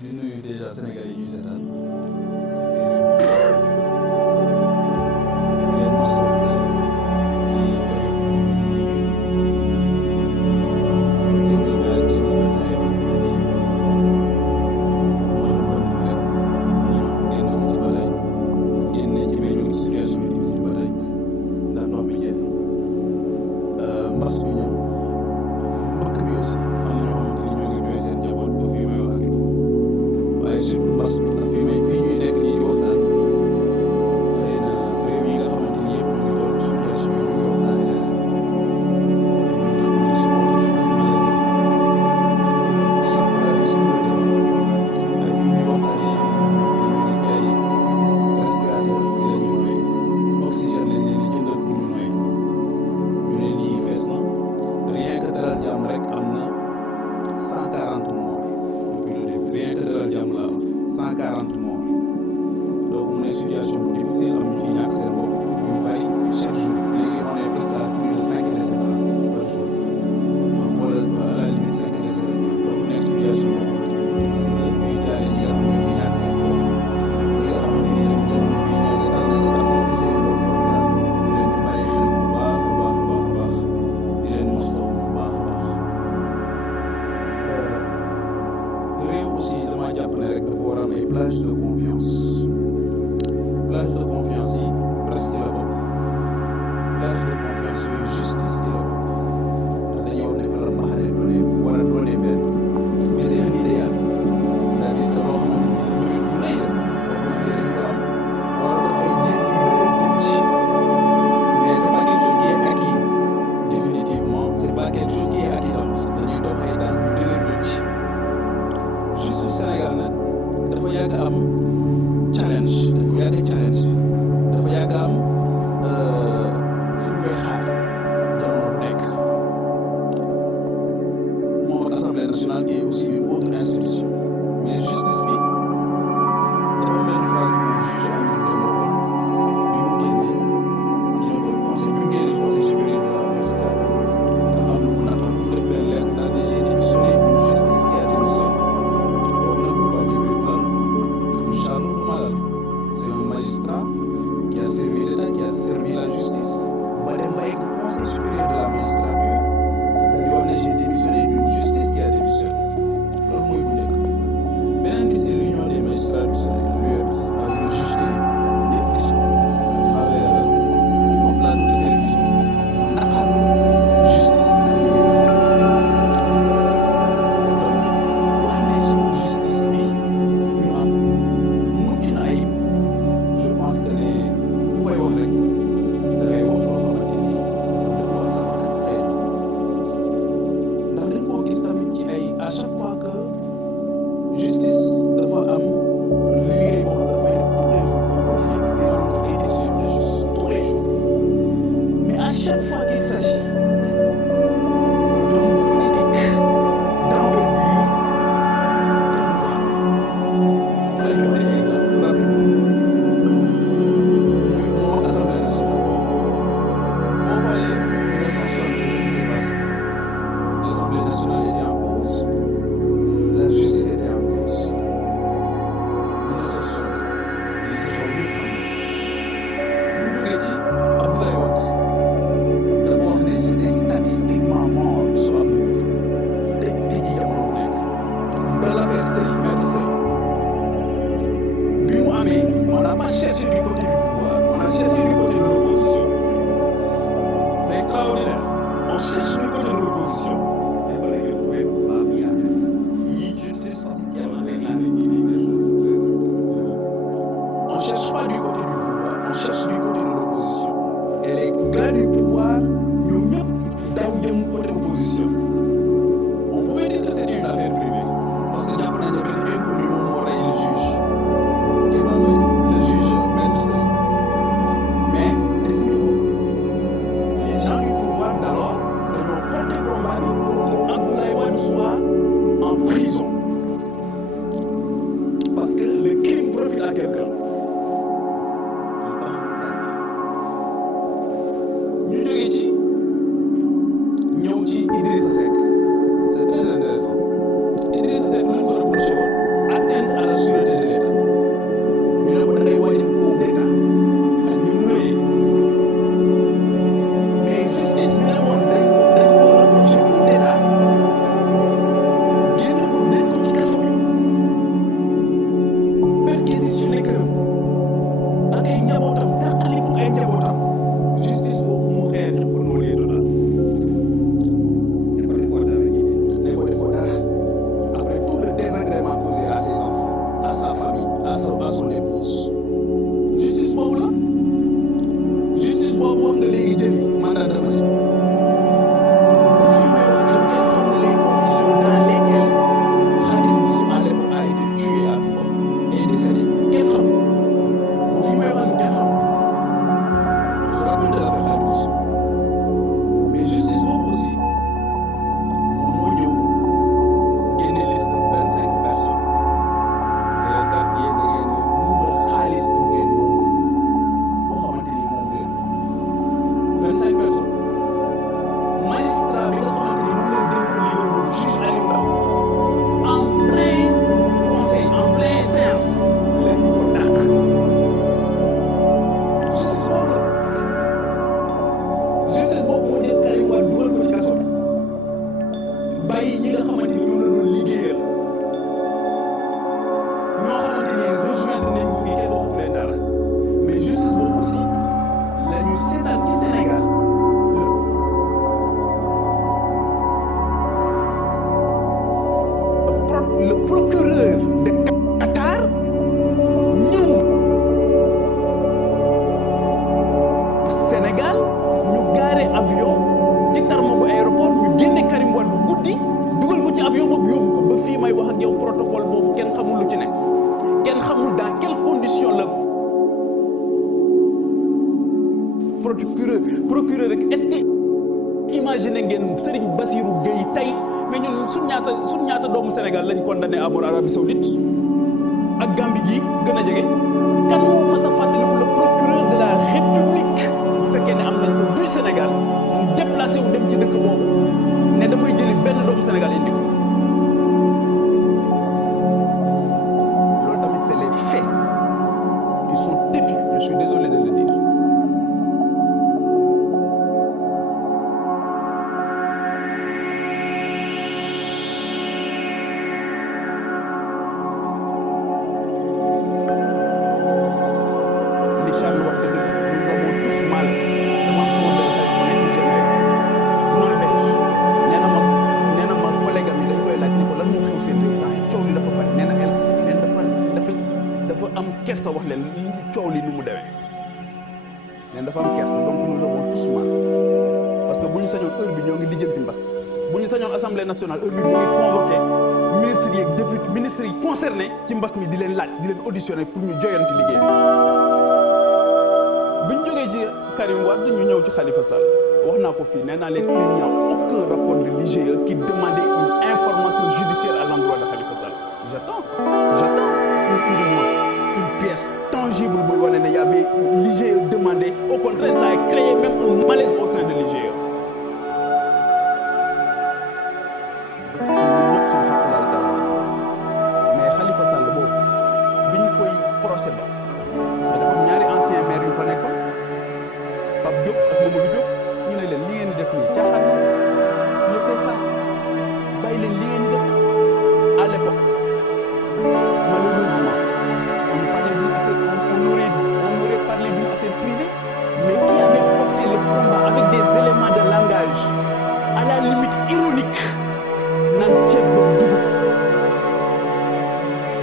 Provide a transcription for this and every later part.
di nuyu déjà Sénégal yi ñuy seetaan di leen masawu ci période bi si 2021 génne ci mais ñu ngi situation yi difficile ba tey ndax ndox mi jeex mbas mi ñëw mbëkk mi aussi am na ñoo xamante ni ñoo ngi ñooy seen njaboot ba fii may wax ak yow waaye surtout mbas mi ndax fii ñuy nekk nii di waxtaan xëy na réew yi nga xamante ni yëpp ñu ngi doon situation yi ñu ngi waxtaanee jàmm rek am na 140 morts depuis le début rien que dalal jàmm laa wax 140 morts donc mu nekk situation bu difficile am ñu ci ñàkk seen bopp yu bari chaque jour léegi on est presque à plus de 5 décès par jour donc wala à la limite 5 décès donc mu nekk situation bu difficile ñuy jaale ñi nga xam ne ñu ci ñàkk seen bopp ñi nga xamante ni tamit jamono bii ñoo ngi dal nañu assister seen bopp hôpital di leen di bàyyi xel bu baax a baax a baax a baax di leen mastaw bu baax a baax. réew aussi dama jàpp ne rek dafa war a am ay plage de confiance yi presque la bokk plage de confiance yooyu justice ci la bokk ndax dañuy wax ne fa la mbaxane doone war a doone benn mais c'est un idéal c'est-à-dire que loo xamante ni lu lay la boo xamante ne dañ ko am war a dox ay jéem yu dëgër jëm ci mais c'est pas quelque chose qui est acquis définitivement c'est pas quelque chose qui est acquis d'avance dañuy dox ay tànk yu dëgër jëm ci justice Sénégal nag dafa yàgg am challenge dafa yàgg am fu ñu koy xaar jamono bu nekk moom ak assemblée nationale qui est aussi une autre institution mais justice bi dafa am benn phrase bu juge Alioune Ndoye waxoon bi mu génnee ñu ne ko conseil bi mu génnee conseil supérieur de la magistrature dafa am lu mu naqar bu def benn lettre daal di j'ai démissionné d'une justice qui a démissionné. C'est un magistrat qui a servi l'État, qui a servi la justice. ba dem ba egg conseil supérieur de la magistrature dañuy wax ne j'ai démissionné d'une justice qui a démissionné loolu mooy bu njëkk beneen bi c'est l'union des magistrats du Sénégal l'UMS avec le juge Téli ñëpp gis ko à travers nos plateaux de télévision naqar justice wax ne suñu justice bi ñu am mucc na ayib je pense que ne bu koy wax rek da ngay wax loo xamante ni dafa wax sama xel ndax dañ koo gis tamit ci ay à chaque fois que justice dafa am liggéey boo xam dafay def tous les jours au quotidien di rendre des décisions de justice tous les jours mais à chaque fois qu'il s'agit d'hommes politiques d'envergure dañ ko wax ay exemple rapide muy moo assemblée nationale boo xoolee 1962 ce qui s'est passé l'assemblée nationale était en pause la justice était en pause 1962 li ci xew ñëpp xam ñu jógee ci Abdoulaye Wade dafa wax ne j'étais statistiquement mort soo am tëj tëji jamono bu nekk ba l'affaire Sey maître Sey bi mu amee on n'a pas cherché du côté du pouvoir on a cherché du côté de l'opposition c'est extraordinaire on cherche du côté de l'opposition il fallait que trouver coupable yi justice officiellement réclamée on cherche pas du côté du pouvoir on cherche du côté de l'opposition et les gars du pouvoir ñoom ñëpp daw jëm côté opposition on pouvait dire que c'était une affaire privée parce que jàpp nañ ne benn inconnu moom moo rey le juge le juge maître Sey mais defuñu ko les gens du pouvoir d'alors dañoo porter combat bi pour seetaan ci Sénégal le procureur de Qatar ñëw Sénégal ñu gaare avion ci tarmagu aéroport ñu génne Karim Wade guddi dugal ko ci avion boobu yóbbu ko ba fii may wax ak yow protocole boobu kenn xamul lu ci nekk kenn xamul dans quelles conditions la procureur rek est-ce que imaginer ngeen Serigne Bassirou Gueye tey mais ñun suñ ñaata doomu Sénégal lañ condamné à mort Arabie Saoudite ak Gambie gi gën a jege kan moo mas a fàttaliku le procureur de la République bu fekkee ne am nañ ko du Sénégal mu déplacé wu dem ci dëkk boobu ne dafay jëli benn doomu Sénégal indi ko loolu tamit c'est les faits qui sont têtus je suis désolé de le dire. Charles wax dëgg la nous avons tous mal dama am sama benn xarit bu nekk Genève Norvège nee na ma collègue am yi dañ koy laaj ni ko lan moo xew seen réew temps coow li dafa bari nee na dafa am kersa wax leen coow li nu mu demee nee na dafa am kersa donc nous avons tous mal parce que bu ñu sañoon heure bi ñoo ngi lijjanti mbas bu ñu sañoon assemblée nationale heure bi mu ngi convoqué ministres yi ak député ministres yi concernés ci mbas mi di leen laaj di leen auditionné pour ñu joyanti liggéey bi ñu jógee ci Karim Wade ñu ñëw ci Khalifa Sall wax naa ko fii nee naa leen il n'y a aucun rapport de l'IGE qui demandait une information judiciaire à l'endroit de Khalifa Sall j'attends ñu indil ma une pièce tangible buy wane ne y avait l'IGE demandé au contraire ça a créé même un malaise au sein de l'IGE suñu ñëpp suñu xaq laay taala mais Khalifa Sall boobu bi ñu koy procès ba mais dafa am ñaari ancien maire yu fa nekkoon Pape Diop ak Mamadou Diop ñu ne leen li ngeen di def nii caaxaan na mais c'est ça bàyyi leen li ngeen di def à l'époque malheureusement on aurait parlé d'une affaire privée mais qui avait porté le combat avec des éléments de langage à la limite ironique naan ceeb ba dugub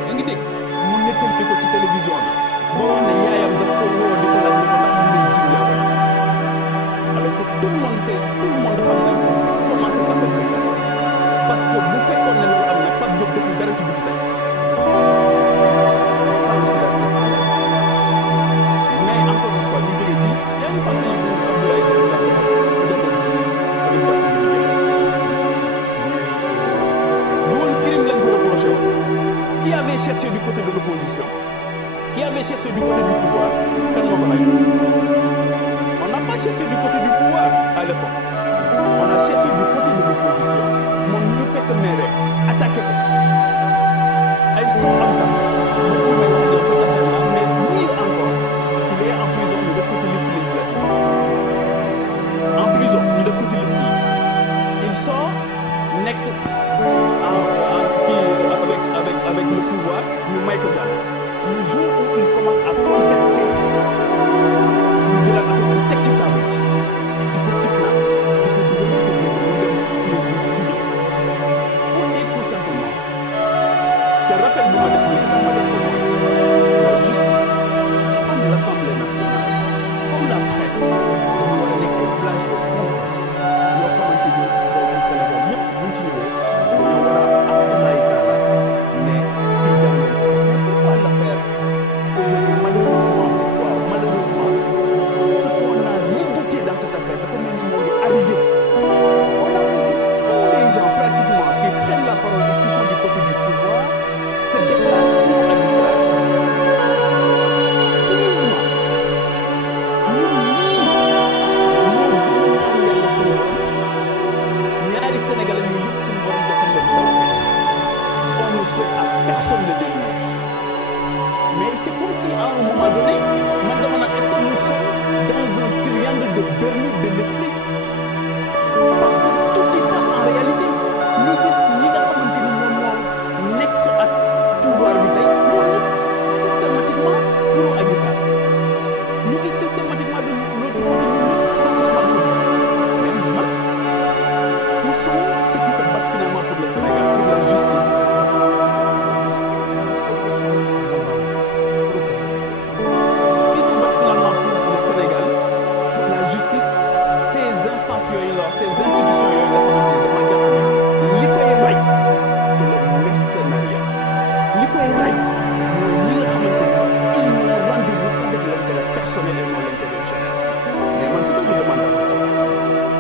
yaa ngi dégg mu nettali ko ci télévision bi boo wax ne yaayam daf ko woo di ko laaj ne ko laaj lay jiw yaa ko def alors que tout le monde sait tout le monde xam nañ comment cette affaire s'est passée parce que bu fekkoon ne loolu am na Pape Diop deful dara ci biti tey ça aussi la triste mais encore une fois ñu jógee ci yaa ngi fàttali ko Abdoulaye Diouf la ko Diatta Diouf avec Barthélémy Dias du woon crime lañ ko reproché woon qui avait cherché du côté de l'opposition qui avait cherché du côté du pouvoir kan moo ko laaj on n'a pas cherché du côté du pouvoir à l'époque on a cherché du côté de l'opposition moom ñu fekk maire attaqué ko ay son am tam ba fu may wax yow cette affaire là mais nii encore il est en prison ñu def ko ci liste législative en prison ñu def ko ci liste yi il sort nekk avec le pouvoir ñu may ko jàll le jour où il commence à contester ñu jëlaat affaire bu teg ci table ji di ko fitna di ko dugal di ko génn mu dem kii pour dire tout simplement te rappel bi ma def nii kan ma def ko mooy la justice comme l'Assemblée nationale comme la presse dañu war a nekk plage de confiance yoo xamante ni doomu Sénégal yëpp buñ ci ñëwee dañoo war a Abdoulaye Talla ne si jàmm mais pourquoi l'affaire aujourd'hui malheureusement ce qu'on a redouté dans cette affaire dafa mel ni moo ngi arrivé on a vu tous les gens pratiquement qui prennent la parole et qui sont du côté du pouvoir se déclarent pour Adji Sarr curieusement ñun ñii ñoo gën a ñaan yàlla suñu borom ñaari Sénégalais yooyu yëpp suñu borom defal leen tawfeex on ne souhaite à personne le déluge mais c'est comme si à un moment donné man dama naan est-ce que nous sommes dans un triangle de Bermude de l'esprit parce que tout y passe en réalité ñu gis ñi nga xamante ni ñoom ñoo nekk ak pouvoir bi tey ñoom ñëpp systématiquement pour Adji Sarr ñu gis systématiquement de l'autre côté koy rey mooy ñi nga xamante ni ils n'ont rendez-vous qu'avec l'intérêt personnel et non l'intérêt général mais man ce que je demande à cet enfant